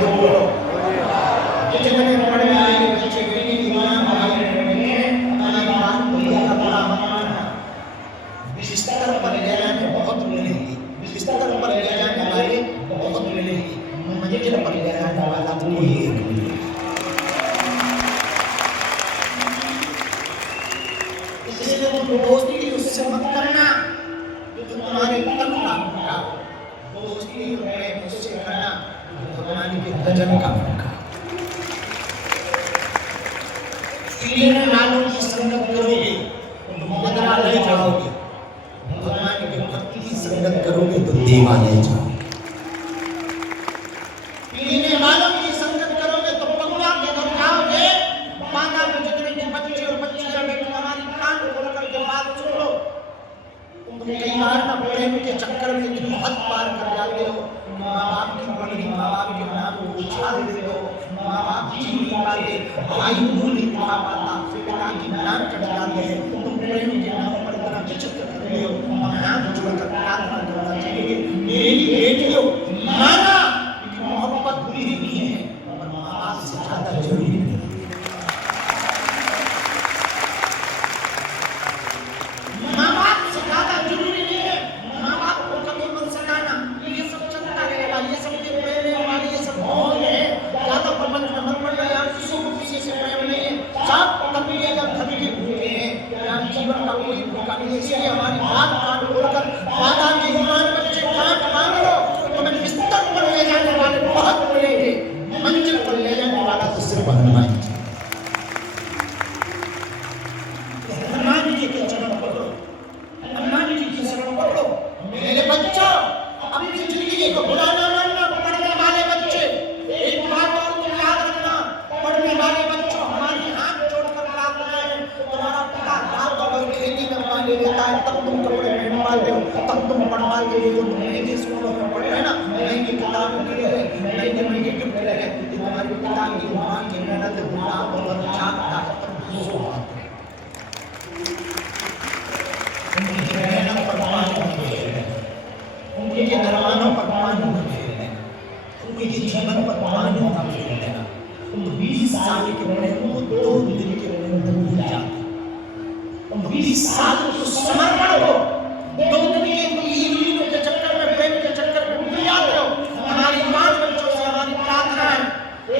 तो बोलो जितने पढ़े आए बच्चे बेटी दीवाना भाई बेटे हमारी बात दुनिया का बड़ा माना बिस्तर पर ले जाने बहुत मिलेगी, बिस्तर पर ले जाने वाले बहुत मिलेगी, मंजिल पर ले जाने वाला कोई एक मिलेगा। इसलिए तुम दोस्ती उससे मत करना जो तुम्हारे तन का भूखा, दोस्ती प्रेम उससे करना जो तुम्हारी गजन का भूखा। पीने वालों की संगत करोगे तो मदरा ले जाओगे, भगवान के भक्त की संगत करोगे तो देवा ले जाओगे। पीने वालों की संगत करोगे तो पगुआ के घर जाओगे, माता के जितने के बच्चे और बच्चियां बेटी हमारी कान खोल करके बात सुन लो। तुम कई बार ना प्रेम के चक्कर में इतनी हद पार कर जाते हो, माँ बाप की पगड़ी माँ बाप के नाम को उछाल देते हो, माँ बाप जी नहीं पाते, भाई मुंह नहीं दिखा पाता, पिता की नाक कट जाते हैं। तुम प्रेम के नाम पर इतना विचित्र करते हो। हम हाथ जोड़कर प्रार्थना करना चाहिए, मेरी बेटियों माना कि मोहब्बत बुरी नहीं है और माँ बाप से ज्यादा जरूरी है। माँ बाप से ज्यादा जरूरी नहीं है। माँ बाप को कभी मत सताना, ये सब चलता रहेगा, ये सब के प्रेम वाले ये सब बहुत है, ज्यादा प्रबंध मत पड़ना यार, किसी को किसी से प्रेम नहीं है, सब कभी जब कभी के भूखे हैं यार, जीवन का कोई भूखा नहीं है। इसलिए हमारी बात कान खोलकर माता की ईमान बच्चे काट मान लो, तुम्हें बिस्तर पर ले जाने वाले बहुत मिलेंगे, मंजिल पर ले जाने वाला तो सिर्फ हनुमान जी। हनुमान जी के चरण पकड़ो, हनुमान जी के शरण पकड़ो। मेरे बच्चों अपनी जिंदगी को बुरा ना मानना, पढ़ने वाले बच्चे एक बात और तुम याद रखना, पढ़ने वाले बच्चों हमारी हाथ जोड़कर प्रार्थना है, तुम्हारा पिता रात और खेती में पानी देता है तब तुम कपड़े पहनवाते हो, तब तुम पढ़वाते हो, जो तुम महंगे स्कूलों में पढ़ रहे ना, महंगी किताबें खरीदे रहे, महंगे महंगे गिफ्ट ले रहे, तुम्हारे पिता की मां की मेहनत गुलाब और झांकता है तब खुश होते हैं। उनकी मेहनत पर पानी न फेरना, उनके दरवानों पर पानी न फेरना, उनके जीवन पर पानी न फेरना। तुम 20 साल के बड़े हो, 2 दिन के बड़े हो भूल जाते, तुम 20 साल को समर्पण हो, 2 दिन के लीलों के चक्कर में प्रेम के चक्कर में भूल जाते हो। हमारी बात बच्चों से हमारी प्रार्थना है,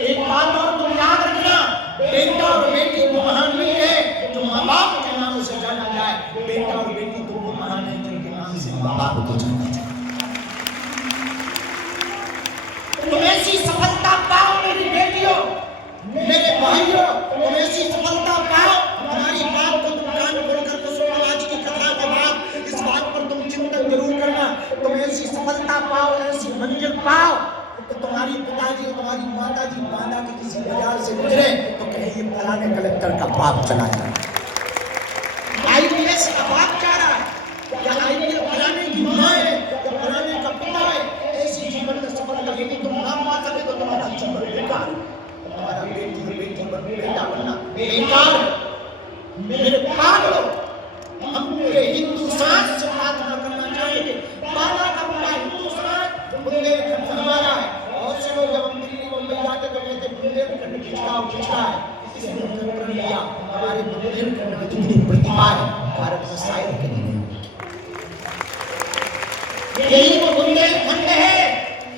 एक बात और तुम याद रखना, बेटा और बेटी वो महान नहीं है जो माँ बाप के नाम से जाना जाए, बेटा और बेटी तो वो महान है जिनके नाम से माँ बाप को जाना जाए। तुम ऐसी सफलता पाओ मेरी बेटियों, मेरे भाइयों, तुम ऐसी सफलता पाओ, हमारी बात को तुम कान खोलकर तो सुनो, आज की कथा के बाद इस बात पर तुम चिंतन जरूर करना। तुम ऐसी सफलता पाओ, ऐसी मंजिल पाओ तो तुम्हारी पिताजी और तुम्हारी माताजी बांदा के किसी बाजार से गुजरे तो कहीं ये फलाने कलेक्टर का बाप चला जाए, IPS का बाप जा रहा है, या IPS फलाने की माँ है या फलाने का पिता है, ऐसी जीवन में सफलता यदि तुम ना पा सके तो तुम्हारा जीवन बेकार, तुम्हारा बेटा बनना बेकार। मेरे पागलों, हम पूरे हिंदू समाज से प्रार्थना करना चाहेंगे, बाबा का पूरा हिंदू समाज बुंदेलखंड हमारा है। और से लोग जब हम दिल्ली मुंबई जाते तो कहते बुंदेलखंड खिंचता है, इसने कर लिया हमारे बुंदेलखंड में जितनी प्रतिभा है भारत में शायद कहीं नहीं। यही वो बुंदेलखंड है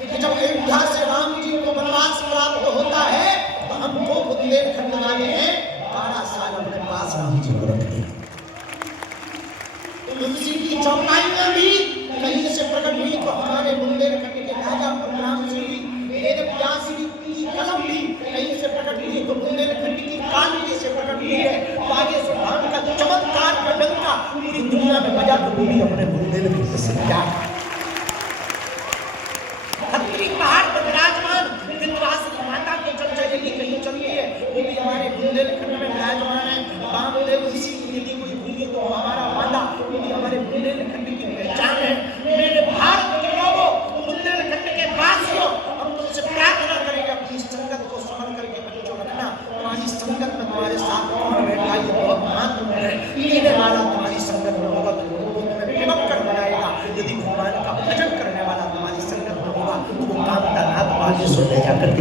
कि जब अयोध्या से राम जी को वनवास प्राप्त होता है तो हमको बुंदेलखंड वाले हैं 12 साल अपने पास राम जी को रखते हैं। तुलसी की चौपाइयां भी कहीं से प्रकट हुई तो हमारे बुंदेलखंड के राजा परशुराम से हुई, वेद व्यास की कलम भी कहीं से प्रकट हुई तो बुंदेलखंड की काली से प्रकट हुई है। आगे सुभान का चमत्कार का डंका पूरी दुनिया में बजा तो भी अपने बुंदेलखंड से क्या खतरी पहाड़ पर विराजमान विंध्यवासिनी माता के चर्चा यदि कहीं चलती है वो भी हमारे बुंदेलखंड में विराजमान है। वामदेव ऋषि की यदि कोई भूमि तो हमारा बांदा वो भी हमारे बुंदेलखंड की पहचान है। मेरे भारत के लोगों, बुंदेलखंड के वासियों, हम तुमसे प्रार्थना करेंगे अपनी संगत को संभाल करके बच्चों रखना। तुम्हारी संगत में तुम्हारे साथ कौन बैठा ये बहुत महत्वपूर्ण है। पीने वाला तुम्हारी संगत में होगा तो वो तुम्हें पिबक कर बनाएगा, यदि भगवान का भजन करने वाला तुम्हारी संगत में होगा तो वो काम का हाथ आगे से ले जाकर